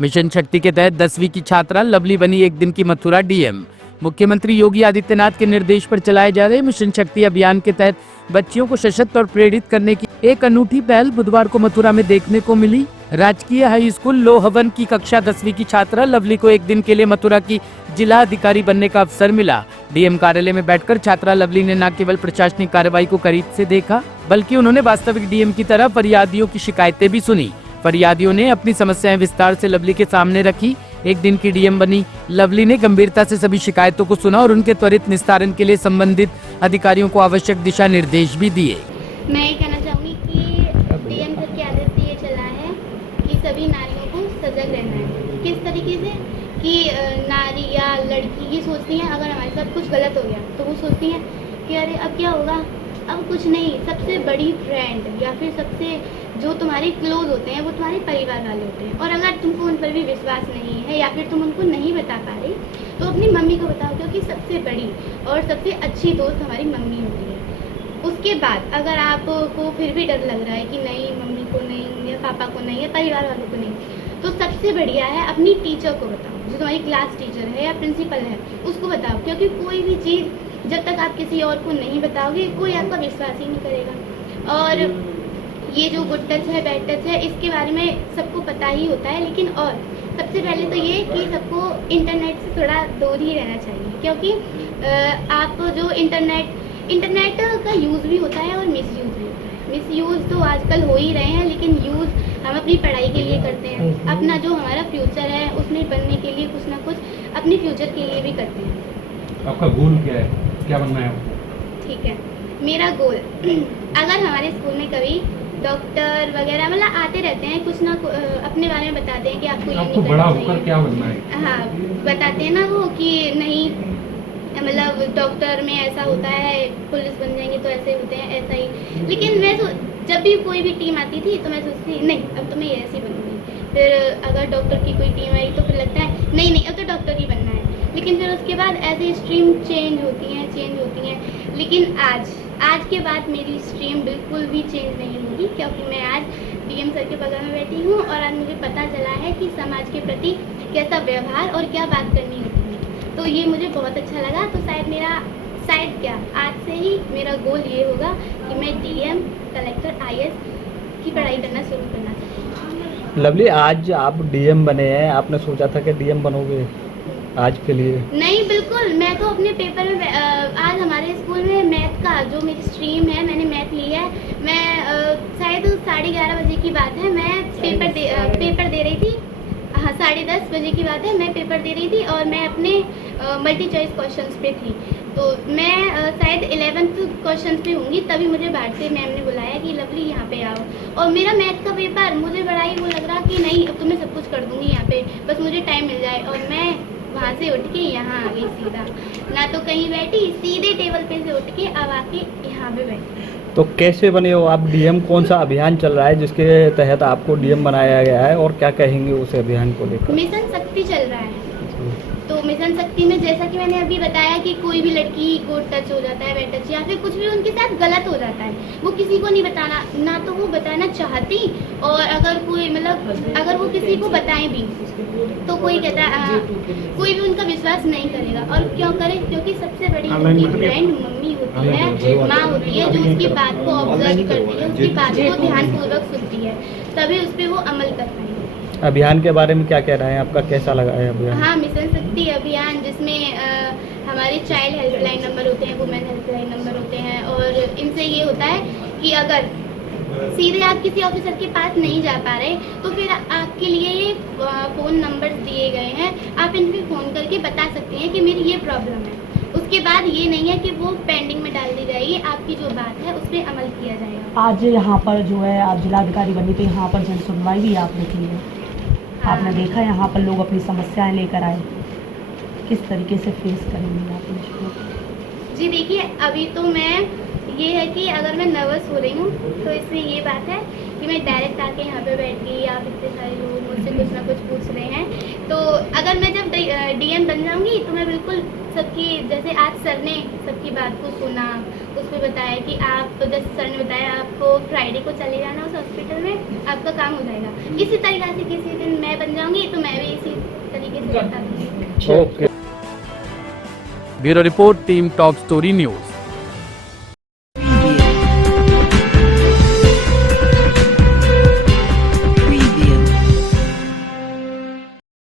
Mission शक्ति के तहत 10वीं की छात्रा लवली बनी एक दिन की मथुरा डीएम। मुख्यमंत्री योगी आदित्यनाथ के निर्देश पर चलाए जा रहे मिशन शक्ति अभियान के तहत बच्चियों को सशक्त और प्रेरित करने की एक अनूठी पहल बुधवार को मथुरा में देखने को मिली। राजकीय हाई स्कूल लोहवन की कक्षा 10वीं की छात्रा लवली को एक दिन के लिए मथुरा की जिला अधिकारी बनने का अवसर मिला। डीएम कार्यालय में बैठकर छात्रा लवली ने न केवल प्रशासनिक कार्रवाई को करीब से देखा, बल्कि उन्होंने वास्तविक डीएम की तरह फरियादियों की शिकायतें भी सुनी। फरियादियों ने अपनी समस्याएं विस्तार से लवली के सामने रखी। एक दिन की डीएम बनी लवली ने गंभीरता से सभी शिकायतों को सुना और उनके त्वरित निस्तारण के लिए संबंधित अधिकारियों को आवश्यक दिशा निर्देश भी दिए। मैं ये कहना चाहूँगी कि डीएम सर के आदेश से ये चला है कि सभी नारियों को सजग रहना है। किस तरीके से कि नारी या लड़की ये सोचती हैं अगर हमारे साथ कुछ गलत हो गया तो वो सोचती हैं कि अरे अब क्या होगा, अब कुछ नहीं। सबसे बड़ी फ्रेंड या फिर सबसे जो तुम्हारे क्लोज होते हैं वो तुम्हारे परिवार वाले होते हैं, और अगर तुमको उन पर भी विश्वास नहीं है या फिर तुम उनको नहीं बता पा रही तो अपनी मम्मी को बताओ, क्योंकि सबसे बड़ी और सबसे अच्छी दोस्त हमारी मम्मी होती है। उसके बाद अगर आपको फिर भी डर लग रहा है कि नहीं मम्मी को नहीं या पापा को नहीं या परिवार वालों को नहीं, तो सबसे बढ़िया है अपनी टीचर को बताओ, जो तुम्हारी क्लास टीचर है या प्रिंसिपल है उसको बताओ, क्योंकि कोई भी चीज़ जब तक आप किसी और को नहीं बताओगे कोई आपका विश्वास ही नहीं करेगा। और ये जो गुड टच है बैड टच है इसके बारे में सबको पता ही होता है, लेकिन और सबसे पहले तो ये कि सबको इंटरनेट से थोड़ा दूर ही रहना चाहिए, क्योंकि आप जो इंटरनेट का यूज़ भी होता है और मिसयूज़ भी होता है। मिसयूज़ तो आजकल हो ही रहे हैं, लेकिन यूज़ हम अपनी पढ़ाई के लिए करते हैं, अपना जो हमारा फ्यूचर है उसमें बनने के लिए कुछ ना कुछ अपने फ्यूचर के लिए भी करते हैं। आपका गोल क्या है, क्या बनना है आपको? ठीक है, मेरा गोल अगर हमारे स्कूल में कभी डॉक्टर वगैरह मतलब आते रहते हैं, कुछ ना अपने बारे में बताते हैं कि आपको ये नहीं बड़ा करना होकर क्या बनना है। हाँ, बताते हैं ना वो कि नहीं मतलब डॉक्टर में ऐसा होता है, पुलिस बन जाएंगे तो ऐसे होते हैं, ऐसा ही। लेकिन मैं जब भी कोई भी टीम आती थी तो मैं सोचती नहीं अब तो मैं ऐसी बनूंगी। फिर अगर डॉक्टर की कोई टीम आई तो फिर लगता है नहीं अब तो डॉक्टर ही बनना है। लेकिन फिर उसके बाद ऐसे स्ट्रीम चेंज होती हैं। लेकिन आज के बाद मेरी स्ट्रीम बिल्कुल भी चेंज नहीं होगी, क्योंकि मैं आज डीएम सर के बगल में बैठी हूँ और आज मुझे पता चला है कि समाज के प्रति कैसा व्यवहार और क्या बात करनी होती है। तो ये मुझे बहुत अच्छा लगा। तो आज से ही मेरा गोल ये होगा कि मैं डीएम, कलेक्टर, आईएएस की पढ़ाई करना शुरू करना चाहती हूँ। लवली, आज आप डीएम बने हैं, आपने सोचा था कि डीएम बनोगे आज के लिए? नहीं, बिल्कुल। मैं तो अपने पेपर में आज हमारे स्कूल में मैथ का जो मेरी स्ट्रीम है मैंने मैथ ली है। मैं शायद 11:30 बजे की बात है, मैं पेपर दे रही थी। हाँ, 10:30 बजे की बात है, मैं पेपर दे रही थी और मैं अपने मल्टी चॉइस क्वेश्चंस पे थी। तो मैं शायद 11th क्वेश्चन पे होंगी, तभी मुझे बाहर से मैम ने बुलाया कि लवली यहाँ पे आओ। और मेरा मैथ का पेपर मुझे बड़ा ही वो लग रहा कि नहीं अब तो मैं सब कुछ कर दूँगी यहाँ पे, बस मुझे टाइम मिल जाए। और मैं वहाँ से उठ के यहाँ आ गई सीधा, ना तो कहीं बैठी, सीधे टेबल पे से उठ के अब आके यहाँ पे बैठी। तो कैसे बने हो आप डीएम? कौन सा अभियान चल रहा है जिसके तहत आपको डीएम बनाया गया है, और क्या कहेंगे उस अभियान को लेकर? मिशन शक्ति चल रहा है। तो मिशन शक्ति में जैसा कि मैंने अभी बताया कि कोई भी लड़की को टच हो जाता है, बैड टच या फिर कुछ भी उनके साथ गलत हो जाता है, वो किसी को नहीं बताना, ना तो वो बताना चाहती, और अगर कोई मतलब अगर वो किसी को बताएं भी तो कोई कहता है कोई भी उनका विश्वास नहीं करेगा। और क्यों करे? क्योंकि सबसे बड़ी उनकी फ्रेंड मम्मी होती है, माँ होती है, जो उसकी बात को ऑब्जर्व करती है, उसकी बात को ध्यानपूर्वक सुनती है, तभी उस पर वो अमल कर पाएंगे। अभियान के बारे में क्या कह रहे हैं, आपका कैसा लगा है अभियान? हाँ, मिशन शक्ति अभियान जिसमें हमारे चाइल्ड हेल्पलाइन नंबर होते हैं, वुमेन हेल्पलाइन नंबर होते हैं, और इनसे ये होता है कि अगर सीधे आप किसी ऑफिसर के पास नहीं जा पा रहे तो फिर आपके लिए ये फ़ोन नंबर दिए गए हैं, आप इन पर फ़ोन करके बता सकते हैं कि मेरी ये प्रॉब्लम है। उसके बाद ये नहीं है कि वो पेंडिंग में डाल दी जाएगी, आपकी जो बात है उस पर अमल किया जाएगा। आज यहाँ पर जो है आप जिलाधिकारी बनी तो यहाँ पर जन सुनवाई भी आपने की है। आपने देखा यहाँ पर लोग अपनी समस्याएं लेकर आए, किस तरीके से फेस करेंगे आप इसको? जी देखिए, अभी तो मैं ये है कि अगर मैं नर्वस हो रही हूँ तो इसमें ये बात है कि मैं डायरेक्ट आके यहाँ पे बैठ गई, आप इतने सारे लोग मुझसे कुछ ना कुछ पूछ रहे हैं, तो अगर मैं जब डीएम बन जाऊंगी तो मैं बिल्कुल सबकी, जैसे आज सर ने सबकी बात को सुना, उसमें बताया कि आप, जैसे सर ने बताया आपको फ्राइडे को चले जाना उस हॉस्पिटल में, आपका काम हो जाएगा। इसी तरीके से किसी दिन मैं बन जाऊंगी तो मैं भी इसी तरीके से बता दूंगी। Okay. Bureau report, team top story news.